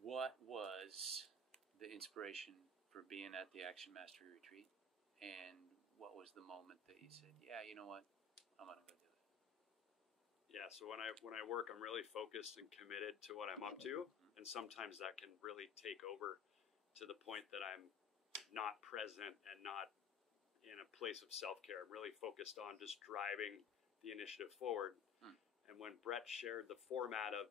What was the inspiration for being at the Action Mastery Retreat? And what was the moment that you said, yeah, you know what, I'm going to go do it? Yeah, so when I work, I'm really focused and committed to what I'm up to. And sometimes that can really take over to the point that I'm not present and not in a place of self-care. I'm really focused on just driving the initiative forward. And when Brett shared the format of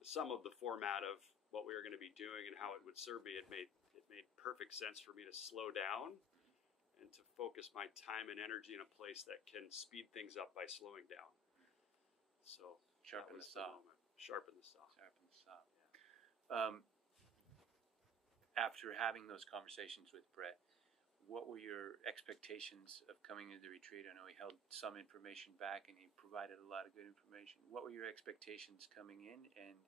some of the format of what we were going to be doing and how it would serve me, it made perfect sense for me to slow down and to focus my time and energy in a place that can speed things up by slowing down. So Sharpen the saw. Sharpen the saw. Sharpen the saw. Yeah. After having those conversations with Brett, what were your expectations of coming into the retreat? I know he held some information back and he provided a lot of good information. What were your expectations coming in, and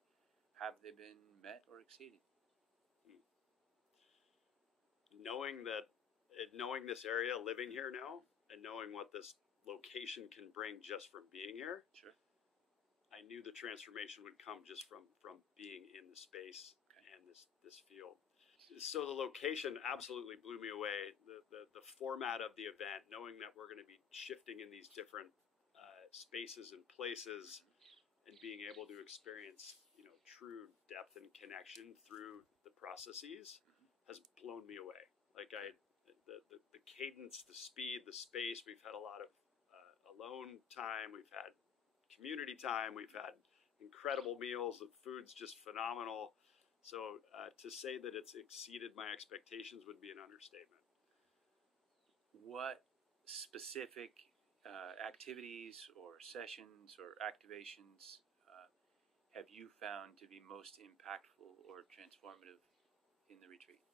have they been met or exceeded? Knowing this area, living here now, and knowing what this location can bring just from being here, sure, I knew the transformation would come just from being in the space and this field. So the location absolutely blew me away. The format of the event, knowing that we're going to be shifting in these different spaces and places, and being able to experience, true depth and connection through the processes, has blown me away. Like the cadence, the speed, the space. We've had a lot of alone time. We've had community time. We've had incredible meals. The food's just phenomenal. So to say that it's exceeded my expectations would be an understatement. What specific activities or sessions or activations have you found to be most impactful or transformative in the retreat?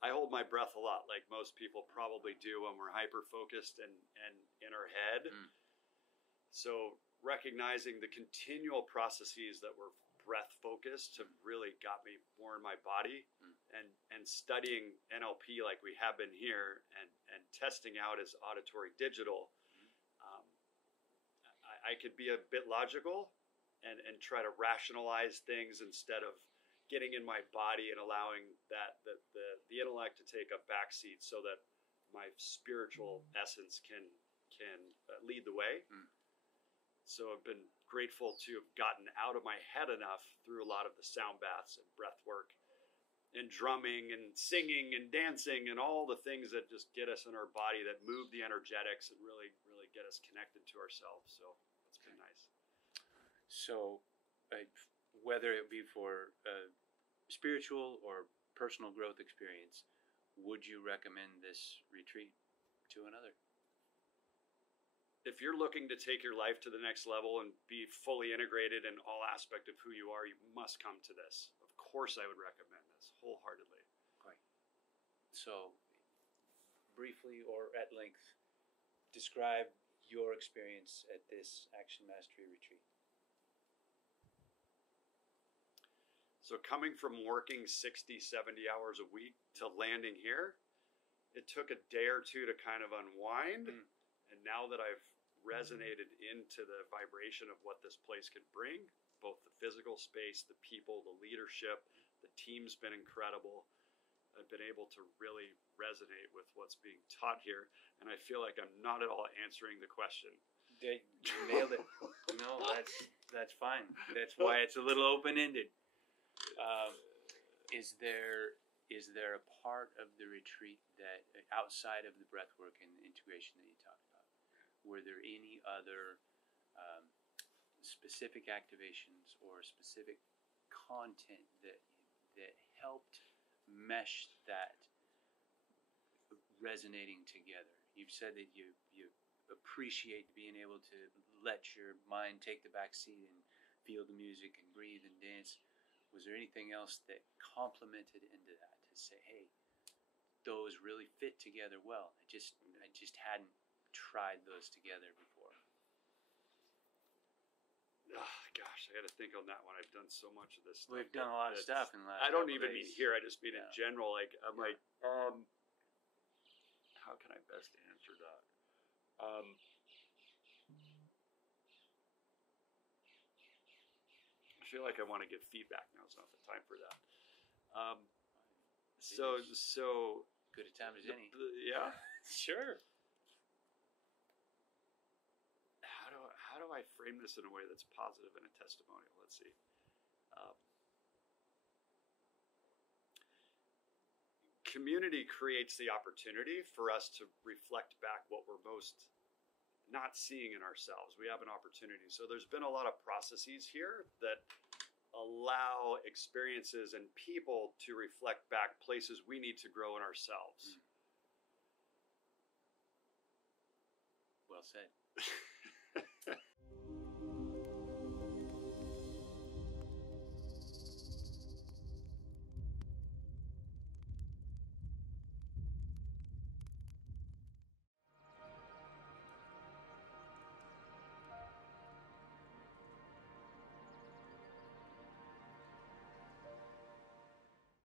I hold my breath a lot, like most people probably do when we're hyper-focused and in our head. So recognizing the continual processes that were breath-focused have really got me more in my body, and studying NLP like we have been here and testing out as auditory digital. I could be a bit logical and try to rationalize things instead of getting in my body and allowing the intellect to take a backseat so that my spiritual essence can lead the way. So I've been grateful to have gotten out of my head enough through a lot of the sound baths and breath work and drumming and singing and dancing and all the things that just get us in our body, that move the energetics and really, really get us connected to ourselves. So it's been nice. So whether it be for spiritual or personal growth experience, would you recommend this retreat to another? If you're looking to take your life to the next level and be fully integrated in all aspect of who you are, you must come to this. Of course, I would recommend this wholeheartedly. Right. So, briefly or at length, describe your experience at this Action Mastery Retreat. So coming from working 60, 70 hours a week to landing here, it took a day or two to kind of unwind. And now that I've resonated into the vibration of what this place could bring, both the physical space, the people, the leadership, the team's been incredible. I've been able to really resonate with what's being taught here. And I feel like I'm not at all answering the question. You nailed it. No, that's fine. That's why it's a little open-ended. Is there a part of the retreat that, outside of the breath work and the integration that you talked about, were there any other specific activations or specific content that helped mesh that resonating together? You've said that you appreciate being able to let your mind take the back seat and feel the music and breathe and dance. Was there anything else that complemented into that to say, hey, those really fit together well? I just hadn't tried those together before. Oh, gosh, I got to think on that one. I've done so much of this stuff. We've done a lot of stuff in the last I don't couple even days. mean here. I just mean in general. Like I'm like, how can I best answer that? feel like I want to give feedback now. It's not the time for that. It So is good a time as any. yeah. Sure. How do I frame this in a way that's positive and a testimonial? Let's see. Community creates the opportunity for us to reflect back what we're most not seeing in ourselves. We have an opportunity. So there's been a lot of processes here that allow experiences and people to reflect back places we need to grow in ourselves. Well said.